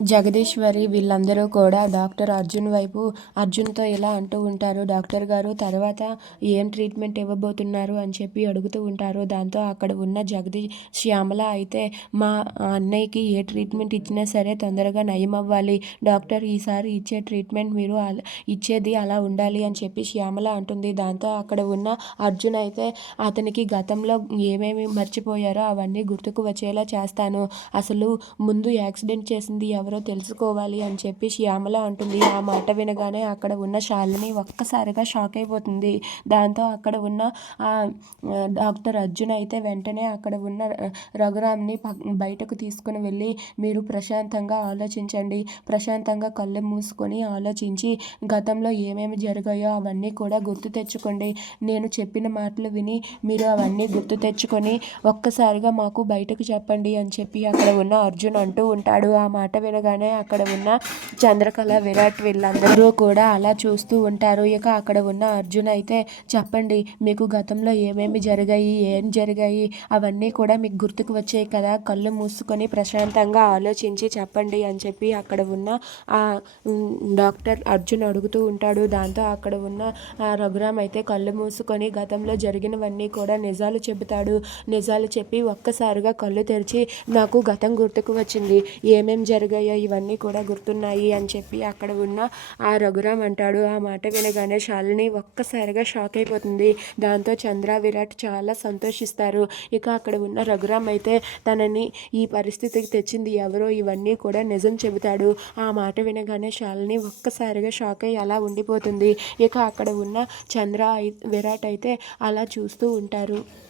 జగదీశ్వరి వీళ్ళందరూ కూడా డాక్టర్ అర్జున్ వైపు అర్జున్తో ఇలా అంటూ ఉంటారు? డాక్టర్ గారు తర్వాత ఏం ట్రీట్మెంట్ ఇవ్వబోతున్నారు? అని చెప్పి అడుగుతూ ఉంటారు. దాంతో అక్కడ ఉన్న జగదీ శ్యామల అయితే మా అన్నయ్యకి ఏ ట్రీట్మెంట్ ఇచ్చినా సరే తొందరగా నయం అవ్వాలి డాక్టర్ ఈసారి ఇచ్చే ట్రీట్మెంట్ మీరు ఇచ్చేది అలా ఉండాలి అని చెప్పి శ్యామల అంటుంది. దాంతో అక్కడ ఉన్న అర్జున్ అయితే అతనికి గతంలో ఏమేమి మర్చిపోయారో అవన్నీ గుర్తుకు వచ్చేలా చేస్తాను. అసలు ముందు యాక్సిడెంట్ చేసింది ఎవరో తెలుసుకోవాలి అని చెప్పి శ్యామల అంటుంది. ఆ మాట వినగానే అక్కడ ఉన్న శాలిని ఒక్కసారిగా షాక్ అయిపోతుంది. దాంతో అక్కడ ఉన్న ఆ డాక్టర్ అర్జున్ అయితే వెంటనే అక్కడ ఉన్న రఘురామ్ని బయటకు తీసుకుని వెళ్ళి మీరు ప్రశాంతంగా ఆలోచించండి. ప్రశాంతంగా కళ్ళు మూసుకొని ఆలోచించి గతంలో ఏమేమి జరిగాయో అవన్నీ కూడా గుర్తు తెచ్చుకోండి. నేను చెప్పిన మాటలు విని మీరు అవన్నీ గుర్తు తెచ్చుకొని ఒక్కసారిగా మాకు బయటకు చెప్పండి అని చెప్పి అక్కడ ఉన్న అర్జున్ అంటూ ఉంటాడు. ఆ మాట విన వినగానే అక్కడ ఉన్న చంద్రకళ విరాట్ వీళ్ళందరూ కూడా అలా చూస్తూ ఉంటారు. ఇక అక్కడ ఉన్న అర్జున్ అయితే చెప్పండి మీకు గతంలో ఏమేమి జరిగాయి ఏం జరిగాయి? అవన్నీ కూడా మీకు గుర్తుకు వచ్చాయి కదా? కళ్ళు మూసుకొని ప్రశాంతంగా ఆలోచించి చెప్పండి అని చెప్పి అక్కడ ఉన్న ఆ డాక్టర్ అర్జున్ అడుగుతూ ఉంటాడు. దాంతో అక్కడ ఉన్న రఘురామ్ అయితే కళ్ళు మూసుకొని గతంలో జరిగినవన్నీ కూడా నిజాలు చెబుతాడు. నిజాలు చెప్పి ఒక్కసారిగా కళ్ళు తెరిచి నాకు గతం గుర్తుకు వచ్చింది. ఏమేం జరిగాయి? ఇవన్నీ కూడా గుర్తున్నాయి అని చెప్పి అక్కడ ఉన్న ఆ రఘురామ్ అంటాడు. ఆ మాట వినగానే శాలిని ఒక్కసారిగా షాక్ అయిపోతుంది. దాంతో చంద్ర విరాట్ చాలా సంతోషిస్తారు. ఇక అక్కడ ఉన్న రఘురామ్ అయితే తనని ఈ పరిస్థితికి తెచ్చింది ఎవరో ఇవన్నీ కూడా నిజం చెబుతాడు. ఆ మాట వినగానే శాలిని ఒక్కసారిగా షాక్ అయ్యి అలా ఉండిపోతుంది. ఇక అక్కడ ఉన్న చంద్ర విరాట్ అయితే అలా చూస్తూ ఉంటారు.